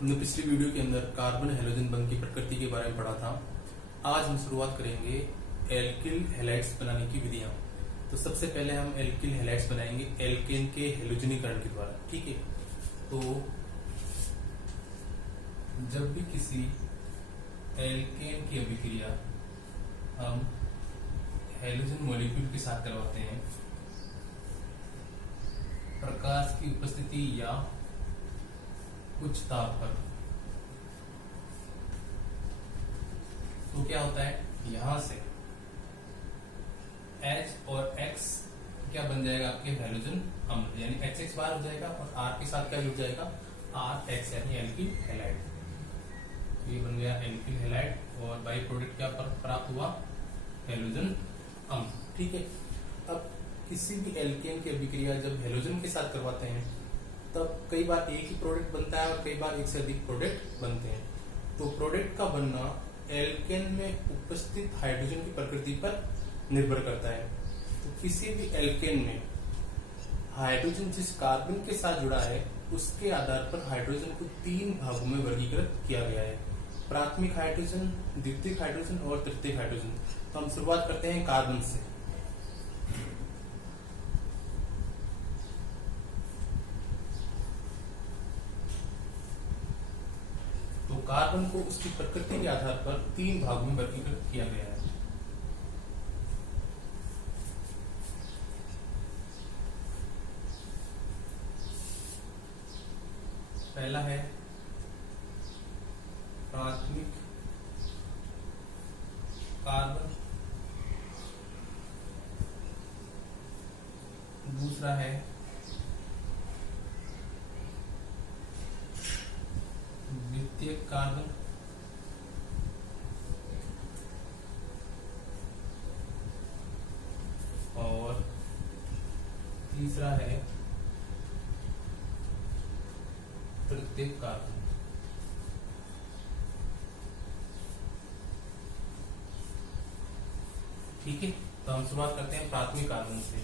हमने पिछली वीडियो के अंदर कार्बन हैलोजन बंध की प्रकृति के बारे में पढ़ा था। आज हम शुरुआत करेंगे एल्किल हैलाइड्स बनाने की विधियां। तो सबसे पहले हम एल्किल हैलाइड्स बनाएंगे एल्केन के हैलोजनीकरण के द्वारा। ठीक है, तो जब भी किसी एल्केन की अभिक्रिया हम हैलोजन मॉलिक्यूल के साथ करवाते हैं, प्रकाश की उपस्थिति या उच्च ताप पर, तो क्या होता है, यहां से H और X क्या बन जाएगा, आपके हैलोजन अम्ल यानी HX बार हो जाएगा और R के साथ क्या जुड़ जाएगा, RH यानी एल्किल हैलाइड। तो ये बन गया एल्किल हैलाइड और बाई प्रोडक्ट क्या प्राप्त हुआ, हैलोजन अम्ल। ठीक है, अब किसी भी एल्केन की अभिक्रिया जब हैलोजन के साथ करवाते हैं तब कई बार एक ही प्रोडक्ट बनता है और कई बार एक से अधिक प्रोडक्ट बनते हैं। तो प्रोडक्ट का बनना एल्केन में उपस्थित हाइड्रोजन की प्रकृति पर निर्भर करता है। तो किसी भी एल्केन में हाइड्रोजन जिस कार्बन के साथ जुड़ा है उसके आधार पर हाइड्रोजन को 3 भागों में वर्गीकृत किया गया है, प्राथमिक हाइड्रोजन, द्वितीयक हाइड्रोजन और तृतीयक हाइड्रोजन। तो हम शुरुआत करते हैं कार्बन से। तो कार्बन को उसकी प्रकृति के आधार पर 3 भागों में वर्गीकृत किया गया है। पहला है प्राथमिक कार्बन, दूसरा है द्वितीयक कार्बन, और तीसरा है तृतीयक कार्बन। ठीक है, तो हम शुरुआत करते हैं प्राथमिक कार्बन से।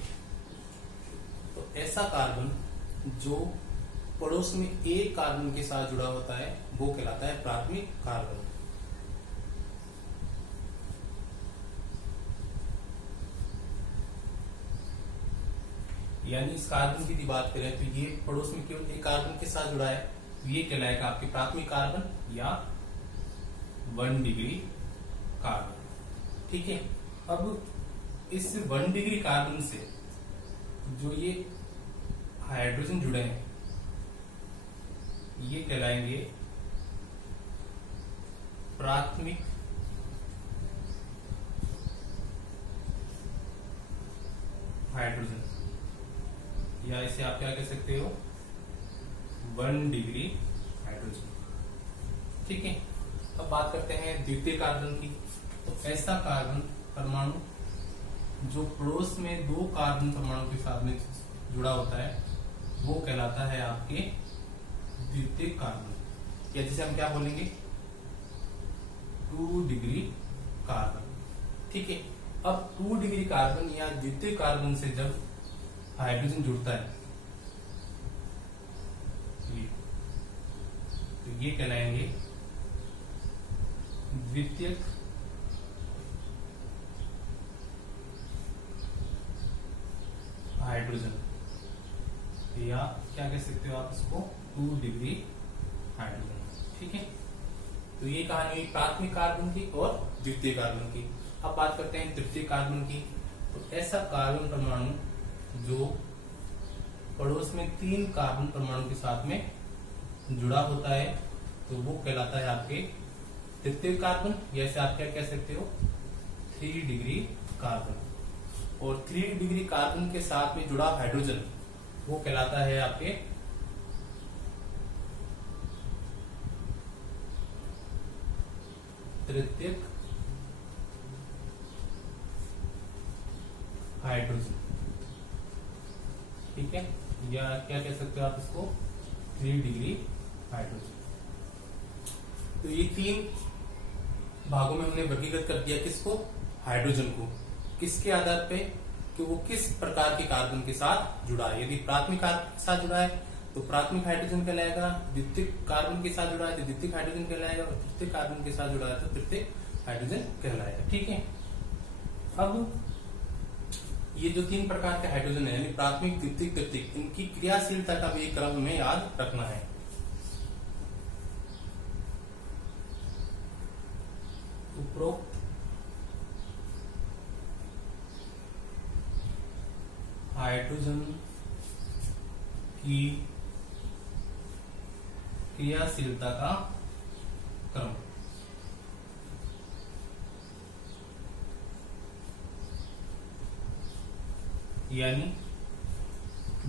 तो ऐसा कार्बन जो पड़ोस में एक कार्बन के साथ जुड़ा होता है वो कहलाता है प्राथमिक कार्बन। यानी इस कार्बन की यदि बात करें तो ये पड़ोस में केवल एक कार्बन के साथ जुड़ा है, तो ये कहलाएगा आपके प्राथमिक कार्बन या 1 डिग्री कार्बन। ठीक है, अब इस 1 डिग्री कार्बन से जो ये हाइड्रोजन जुड़े हैं ये कहलाएंगे प्राथमिक हाइड्रोजन, या इसे आप क्या कह सकते हो, 1 डिग्री हाइड्रोजन। ठीक है, अब बात करते हैं द्वितीय कार्बन की। तो ऐसा कार्बन परमाणु जो पड़ोस में 2 कार्बन परमाणु के साथ में जुड़ा होता है वो कहलाता है आपके द्वितीय कार्बन, या जिसे हम क्या बोलेंगे, 2 डिग्री कार्बन। ठीक है, अब 2 डिग्री कार्बन या द्वितीय कार्बन से जब हाइड्रोजन जुड़ता है तो ये कहलाएंगे द्वितीयक हाइड्रोजन, या क्या कह सकते हो आप इसको, 2 डिग्री हाइड्रोजन। ठीक है, तो ये कहानी हुई प्राथमिक कार्बन की और द्वितीय कार्बन की। अब बात करते हैं तृतीय कार्बन की। तो ऐसा कार्बन परमाणु जो पड़ोस में 3 कार्बन परमाणु के साथ में जुड़ा होता है तो वो कहलाता है आपके तृतीय कार्बन, जैसे आप क्या कह सकते हो, 3 डिग्री कार्बन। और 3 डिग्री कार्बन के साथ में जुड़ा हाइड्रोजन वो कहलाता है आपके तृतीयक हाइड्रोजन। ठीक है, या क्या कह सकते हो आप इसको, 3 डिग्री हाइड्रोजन। तो ये 3 भागों में हमने वर्गीकृत कर दिया किसको, हाइड्रोजन को। किसके आधार पे कि वो किस प्रकार के कार्बन के साथ जुड़ा है। यदि प्राथमिक कार्बन के साथ जुड़ा है तो प्राथमिक हाइड्रोजन कहलाएगा, द्वितीयक कार्बन के साथ जुड़ा है तो द्वितीयक हाइड्रोजन कहलाएगा, और तृतीयक कार्बन के साथ जुड़ा है तो तृतीयक हाइड्रोजन कहलाएगा। ठीक है, अब ये जो 3 प्रकार के हाइड्रोजन है यानी प्राथमिक, द्वितीयक, तृतीयक, इनकी क्रियाशीलता का भी क्रम में याद रखना है। उपरोक्त हाइड्रोजन की क्रियाशीलता का क्रम, यानी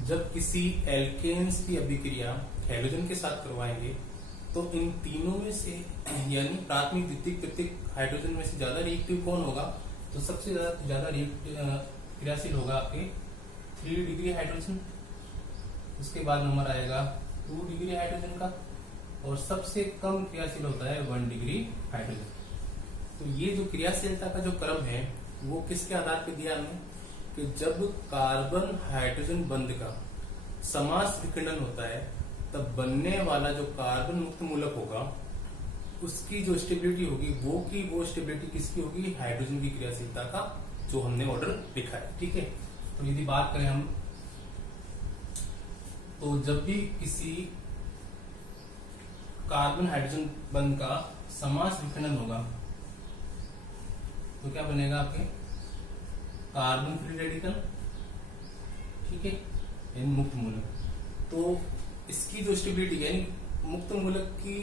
जब किसी एल्केन्स की अभिक्रिया हैलोजन के साथ करवाएंगे तो इन तीनों में से यानी प्राथमिक, द्वितीयक, तृतीयक हाइड्रोजन में से ज्यादा रिएक्टिव कौन होगा? तो सबसे ज्यादा क्रियाशील होगा आपके 3 डिग्री हाइड्रोजन, उसके बाद नंबर आएगा 2 डिग्री हाइड्रोजन का, और सबसे कम क्रियाशील होता है 1 डिग्री हाइड्रोजन। तो ये जो क्रियाशीलता का जो क्रम है वो किसके आधार पर दिया हमने कि जब कार्बन हाइड्रोजन बंध का समास विखंडन होता है तब बनने वाला जो कार्बन मुक्त मूलक होगा उसकी जो स्टेबिलिटी होगी वो स्टेबिलिटी किसकी होगी? हाइड्रोजन की क्रियाशीलता का, जो हमने ऑर्डर लिखा है। ठीक है, तो यदि बात करें हम, तो जब भी किसी कार्बन हाइड्रोजन बंध का समास विखंडन होगा तो क्या बनेगा आपके? Carbon free radical. ठीक है, यानी मुक्त मूलक। तो इसकी जो स्टेबिलिटी यानी मुक्त मूलक की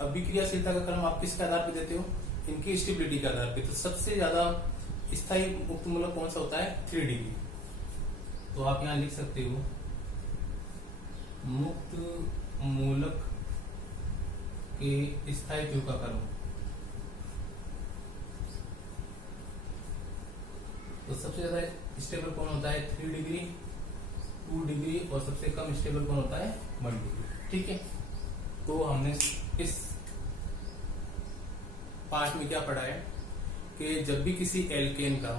अभिक्रियाशीलता का क्रम आप किसके आधार पर देते हो? इनकी स्टेबिलिटी के आधार पर। तो सबसे ज्यादा स्थायी मुक्त मूलक कौन सा होता है? 3 डिग्री। तो आप यहां लिख सकते हो मुक्त मूलक के स्थायित्व का क्रम। तो सबसे ज्यादा स्टेबल कौन होता है? 3 डिग्री, 2 डिग्री, और सबसे कम स्टेबल कौन होता है? 1 डिग्री। ठीक है, तो हमने इस पार्ट में क्या पढ़ा है कि जब भी किसी एल्केन का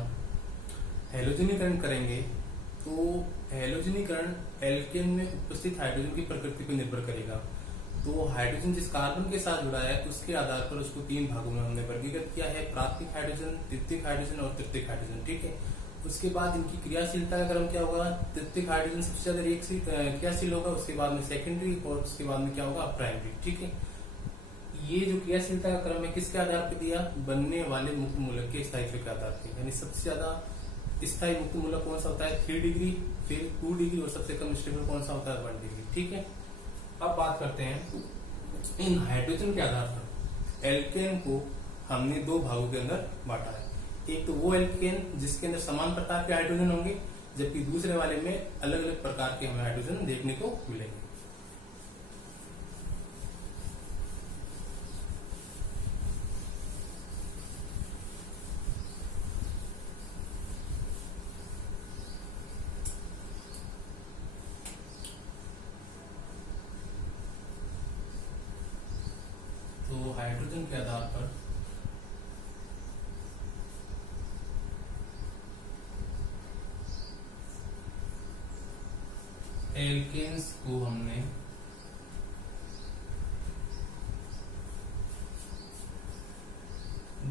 हैलोजनीकरण करेंगे तो हैलोजनीकरण एल्केन में उपस्थित हाइड्रोजन की प्रकृति पर निर्भर करेगा। तो हाइड्रोजन जिस कार्बन के साथ जुड़ा है उसके आधार पर उसको 3 भागों में हमने वर्गीकृत किया है, प्राथमिक हाइड्रोजन, द्वितीयक हाइड्रोजन और तृतीयक हाइड्रोजन। ठीक है, उसके बाद इनकी क्रियाशीलता का क्रम क्या होगा? तृतीयक हाइड्रोजन सबसे ज्यादा क्रियाशील होगा, उसके बाद में सेकेंडरी, और उसके बाद में क्या होगा? प्राइमरी। ठीक है, ये जो क्रियाशीलता का क्रम है किसके आधार पर दिया? बनने वाले मुक्त मूलक के स्थायित्व के आधार पर। यानी सबसे ज्यादा स्थायी मुक्त मूलक कौन सा होता है? 3 डिग्री, फिर 2 डिग्री, और सबसे कम स्टेबल कौन सा होता है? 1 डिग्री। ठीक है, अब बात करते हैं इन हाइड्रोजन के आधार पर एल्केन को हमने 2 भागों के अंदर बांटा है। एक तो वो एल्केन जिसके अंदर समान प्रकार के हाइड्रोजन होंगे, जबकि दूसरे वाले में अलग अलग प्रकार के हमें हाइड्रोजन देखने को मिलेंगे। तो हाइड्रोजन के आधार पर एल्केन्स को हमने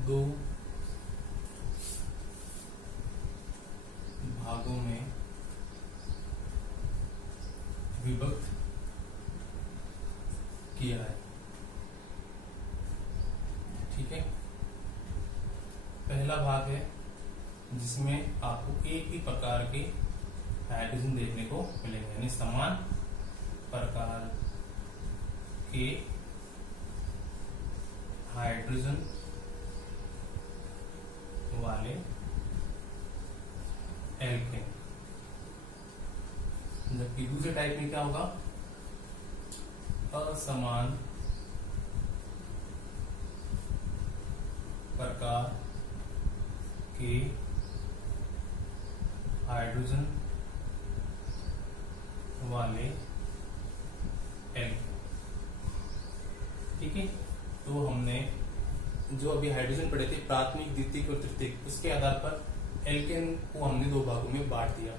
दो भागों में विभक्त किया है। ठीक है, पहला भाग है जिसमें आपको एक ही प्रकार के हाइड्रोजन देखने को मिलेंगे, यानी समान प्रकार के हाइड्रोजन वाले एल्केन। जबकि दूसरे टाइप में क्या होगा? असमान प्रकार के हाइड्रोजन वाले एल्केन। ठीक है, तो हमने जो अभी हाइड्रोजन पढ़े थे प्राथमिक, द्वितीयक और तृतीयक, उसके आधार पर एल्केन को हमने 2 भागों में बांट दिया।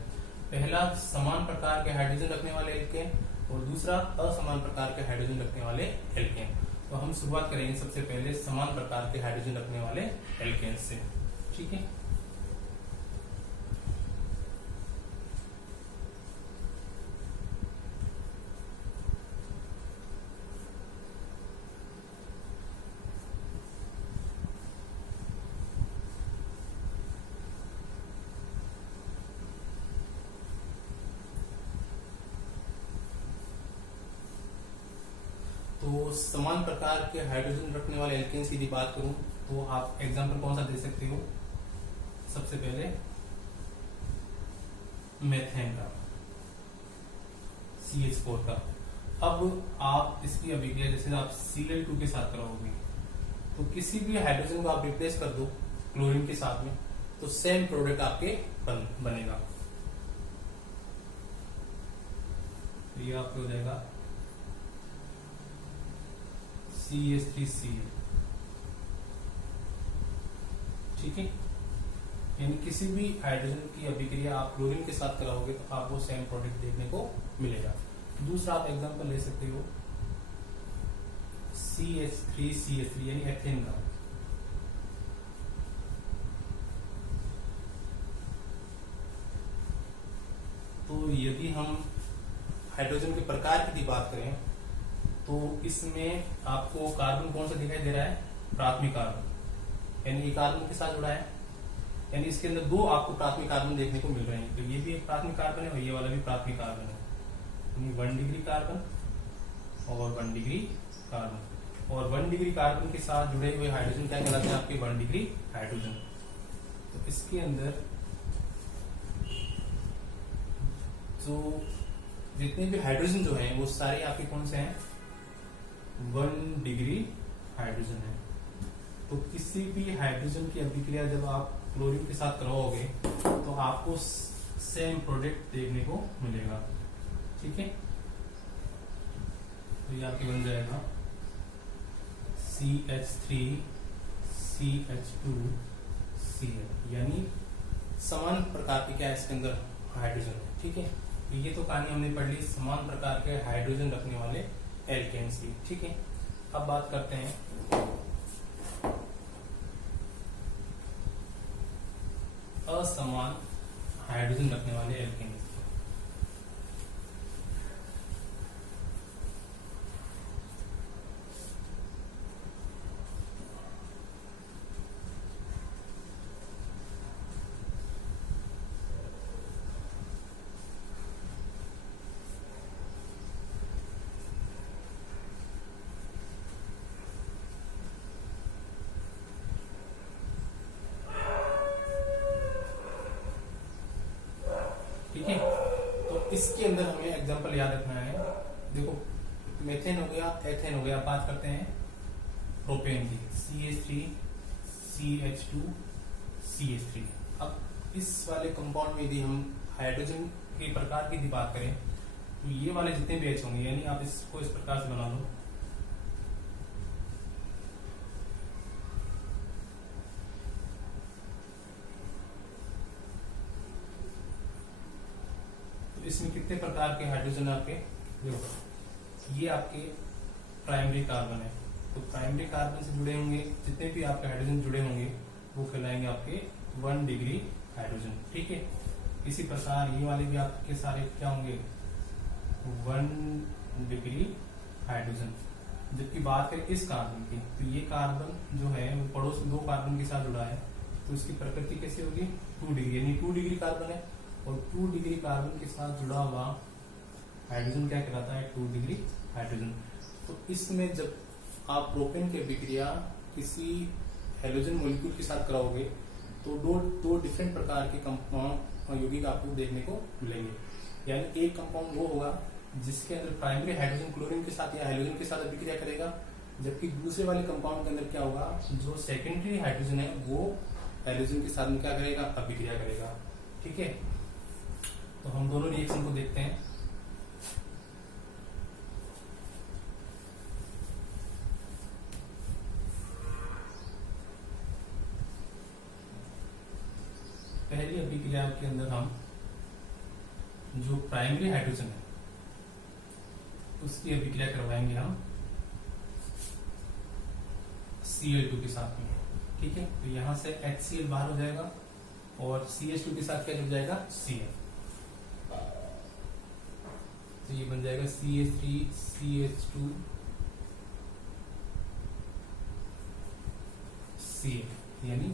पहला समान प्रकार के हाइड्रोजन रखने वाले एल्केन, और दूसरा असमान प्रकार के हाइड्रोजन रखने वाले एल्केन। तो हम शुरुआत करेंगे सबसे पहले समान प्रकार के हाइड्रोजन रखने वाले एल्केन से। ठीक है, तो समान प्रकार के हाइड्रोजन रखने वाले एल्केन्स की यदि बात करूं तो आप एग्जांपल कौन सा दे सकते हो? सबसे पहले मेथेन का, CH4 का। अब आप इसकी अभिक्रिया जैसे आप Cl2 के साथ कराओगे तो किसी भी हाइड्रोजन को आप रिप्लेस कर दो क्लोरीन के साथ में तो सेम प्रोडक्ट आपके बनेगा। तो ये आपको हो जाएगा CH3Cl। ठीक है, यानी किसी भी हाइड्रोजन की अभिक्रिया आप क्लोरीन के साथ कराओगे तो आपको सेम प्रोडक्ट देखने को मिलेगा। दूसरा आप एग्जांपल ले सकते हो CH3CH3 यानी एथेन का। तो यदि हम हाइड्रोजन के प्रकार की बात करें तो इसमें आपको कार्बन कौन सा दिखाई दे रहा है? प्राथमिक कार्बन, यानी ये कार्बन के साथ जुड़ा है, यानी इसके अंदर दो आपको प्राथमिक कार्बन देखने को मिल रहे हैं। तो ये भी एक प्राथमिक कार्बन है और ये वाला भी प्राथमिक कार्बन है, यानी 1 डिग्री कार्बन और 1 डिग्री कार्बन। और 1 डिग्री कार्बन के साथ जुड़े हुए हाइड्रोजन क्या कहलाते हैं? आपके 1 डिग्री हाइड्रोजन। तो इसके अंदर जो जितने भी हाइड्रोजन जो है वो सारे आपके कौन से हैं? 1 डिग्री हाइड्रोजन है। तो किसी भी हाइड्रोजन की अभिक्रिया जब आप क्लोरीन के साथ कराओगे तो आपको सेम प्रोडक्ट देखने को मिलेगा। ठीक है, तो ये आपके बन जाएगा CH3CH2Cl, यानी समान प्रकार के क्या है इसके अंदर हाइड्रोजन। ठीक है, तो ये तो कहानी हमने पढ़ ली समान प्रकार के हाइड्रोजन रखने वाले एल्केन्स की। ठीक है, अब बात करते हैं असमान हाइड्रोजन रखने वाले एल्केन्स। ठीक है, तो इसके अंदर हमें एग्जांपल याद रखना है। देखो मेथेन हो गया, एथेन हो गया, बात करते हैं प्रोपेन की, CH3CH2CH3। अब इस वाले कंपाउंड में यदि हम हाइड्रोजन के प्रकार की बात करें तो ये वाले जितने भी एच होंगे, यानी आप इसको इस प्रकार से बना लो। इसमें कितने प्रकार के हाइड्रोजन आपके? देखो ये आपके प्राइमरी कार्बन है, तो प्राइमरी कार्बन से जुड़े होंगे जितने भी आपके हाइड्रोजन जुड़े होंगे वो कहलाएंगे आपके 1 डिग्री हाइड्रोजन। ठीक है, इसी प्रकार ये वाले भी आपके सारे क्या होंगे? 1 डिग्री हाइड्रोजन। जबकि बात करें इस कार्बन की तो ये कार्बन जो है वो पड़ोस में 2 कार्बन के साथ जुड़ा है, तो इसकी प्रकृति कैसी होगी? 2 डिग्री, यानी 2 डिग्री कार्बन है और 2 डिग्री कार्बन के साथ जुड़ा हुआ हाइड्रोजन क्या कहलाता है? 2 डिग्री हाइड्रोजन। तो इसमें जब आप प्रोपेन की अभिक्रिया किसी हेलोजन मॉलिक्यूल के साथ कराओगे तो दो डिफरेंट प्रकार के कंपाउंड यौगिक आपको देखने को मिलेंगे। यानी एक कंपाउंड वो होगा जिसके अंदर प्राइमरी हाइड्रोजन क्लोरीन के साथ या हेलोजन के साथ अभिक्रिया करेगा, जबकि दूसरे वाले कंपाउंड के अंदर क्या होगा? जो सेकेंडरी हाइड्रोजन है वो हेलोजन के साथ में क्या करेगा? अभिक्रिया करेगा। ठीक है, तो हम दोनों रिएक्शन को देखते हैं। पहली अभिक्रिया के अंदर हम जो प्राइमरी हाइड्रोजन है उसकी अभिक्रिया करवाएंगे हम Cl2 के साथ में। ठीक है, तो यहां से HCl बाहर हो जाएगा और CH2 के साथ क्या जुड़ जाएगा, Cl। तो ये बन जाएगा CH3CH2 Cl, यानी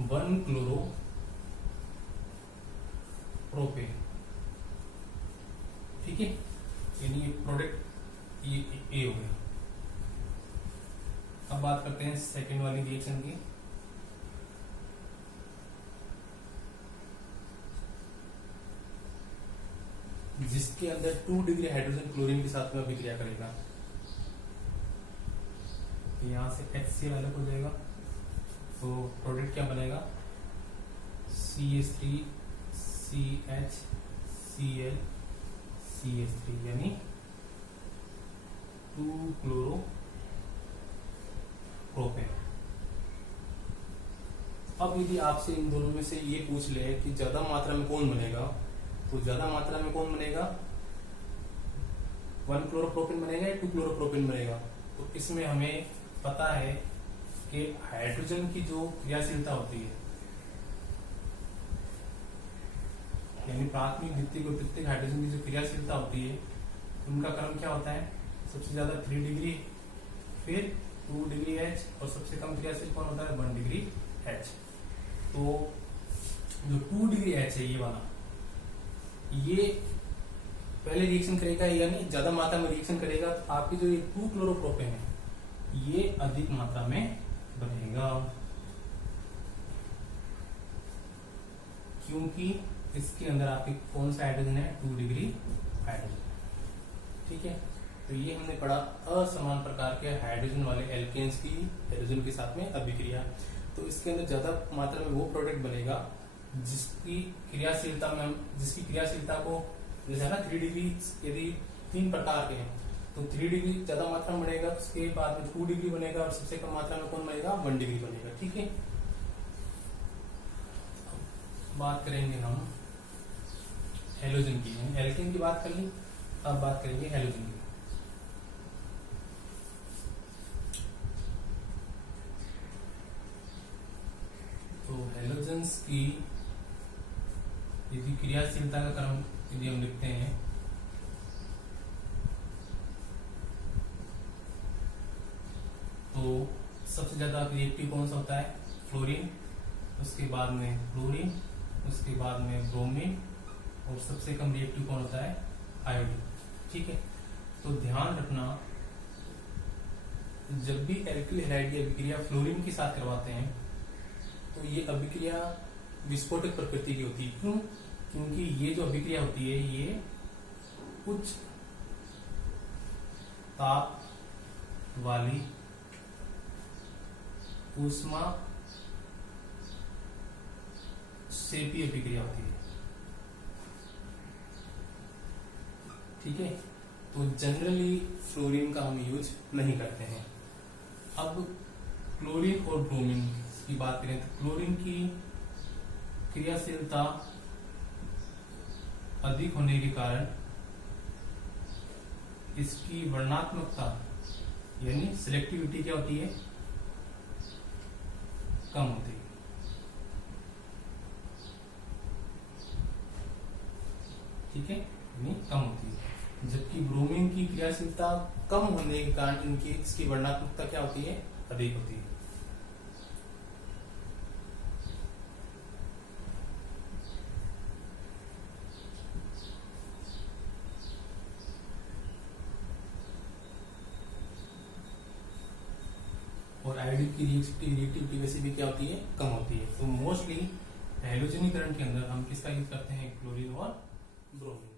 1-क्लोरोप्रोपेन। ठीक है, यानी ये प्रोडक्ट ये ए हो गया। अब बात करते हैं सेकेंड वाली रिएक्शन की। जिसके अंदर 2 डिग्री हाइड्रोजन क्लोरीन के साथ में अभिक्रिया करेगा। तो यहां से HCl अलग हो जाएगा, तो प्रोडक्ट क्या बनेगा, CH3CHCl यानी 2-क्लोरोप्रोपेन। अब यदि आपसे इन दोनों में से ये पूछ ले कि ज्यादा मात्रा में कौन बनेगा, तो ज्यादा मात्रा में कौन बनेगा, 1-क्लोरोप्रोपेन बनेगा या 2-क्लोरोप्रोपेन बनेगा। तो इसमें हमें पता है कि हाइड्रोजन की जो क्रियाशीलता होती है, यानी प्राथमिक द्वितीयक और तृतीयक हाइड्रोजन की जो क्रियाशीलता होती है, उनका क्रम क्या होता है, सबसे ज्यादा 3 डिग्री, फिर 2 डिग्री H, और सबसे कम क्रियाशील कौन होता है, 1 डिग्री H। तो जो 2 डिग्री H है ये वाला, ये पहले रिएक्शन करेगा, यानी ज्यादा मात्रा में रिएक्शन करेगा, तो आपकी जो ये 2-क्लोरोप्रोपेन है ये अधिक मात्रा में बनेगा, क्योंकि इसके अंदर आपके कौन सा हाइड्रोजन है, 2 डिग्री हाइड्रोजन। ठीक है, तो ये हमने पढ़ा असमान प्रकार के हाइड्रोजन वाले एल्केन्स की हाइड्रोजन के साथ में अभिक्रिया। तो इसके अंदर ज्यादा मात्रा में वो प्रोडक्ट बनेगा जिसकी क्रियाशीलता को, जैसे ना 3 डिग्री, यदि 3 प्रकार के हैं तो 3 डिग्री ज्यादा मात्रा में बनेगा, उसके बाद में 2 डिग्री बनेगा, और सबसे कम मात्रा में कौन बनेगा, 1 डिग्री बनेगा। ठीक है, बात करेंगे हम हैलोजन की। एल्केन की बात कर ली, अब बात करेंगे हैलोजन की। तो हैलोजन्स की यदि क्रियाशीलता का क्रम यदि हम लिखते हैं, तो सबसे ज्यादा रिएक्टिव कौन सा होता है, फ्लोरीन, उसके बाद में क्लोरीन, उसके बाद में ब्रोमीन, और सबसे कम रिएक्टिव कौन होता है, आयोडीन। ठीक है, तो ध्यान रखना, जब भी एल्किल हैलाइड की अभिक्रिया फ्लोरीन के साथ करवाते हैं तो ये अभिक्रिया विस्फोटक प्रकृति की होती है। क्यों? क्योंकि ये जो अभिक्रिया होती है ये उच्च ताप वाली ऊष्मा सेपी अभिक्रिया होती है। ठीक है, तो जनरली फ्लोरीन का हम यूज नहीं करते हैं। अब क्लोरीन और ब्रोमीन की बात करें तो क्लोरीन की क्रियाशीलता अधिक होने के कारण इसकी वर्णात्मकता यानी सिलेक्टिविटी क्या होती है, कम होती है। ठीक है, यानी कम होती है, जबकि ब्रोमीन की क्रियाशीलता कम होने के कारण इनकी इसकी वर्णात्मकता क्या होती है, अधिक होती है। और आयोडीन की रिएक्टिविटी वैसे भी क्या होती है, कम होती है। तो मोस्टली हैलोजनीकरण के अंदर हम किसका यूज करते हैं, क्लोरीन और ब्रोमीन।